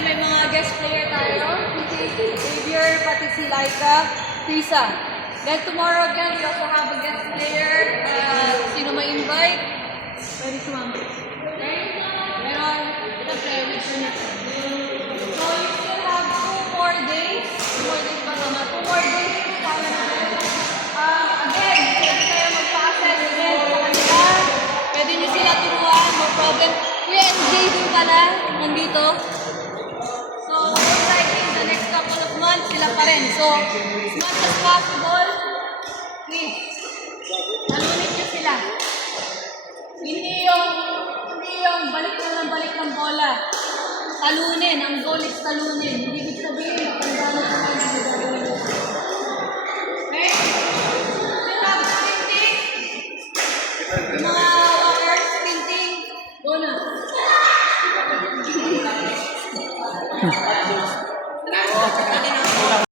May mga guest player tayo, Xavier, pati si Laika, Krisa. Then tomorrow again, we also have a guest player. Sino may invite? Pwede sumama. Meron, siyempre, so you still have 2 more days. 2 more days pa naman. 2 more days tayo natin. Again, pwede kayo magpa-access again sa kanila. Pwede nyo sila turuan, no problem. Kuya MJ din pala, nandito. So, most likely in the next couple of months, sila pa rin. So, as much as possible, please, talunin nyo sila. Hindi yung balik ng bola. Talunin. Ang goal is talunin. Hindi ibig sabihin, kung gano'n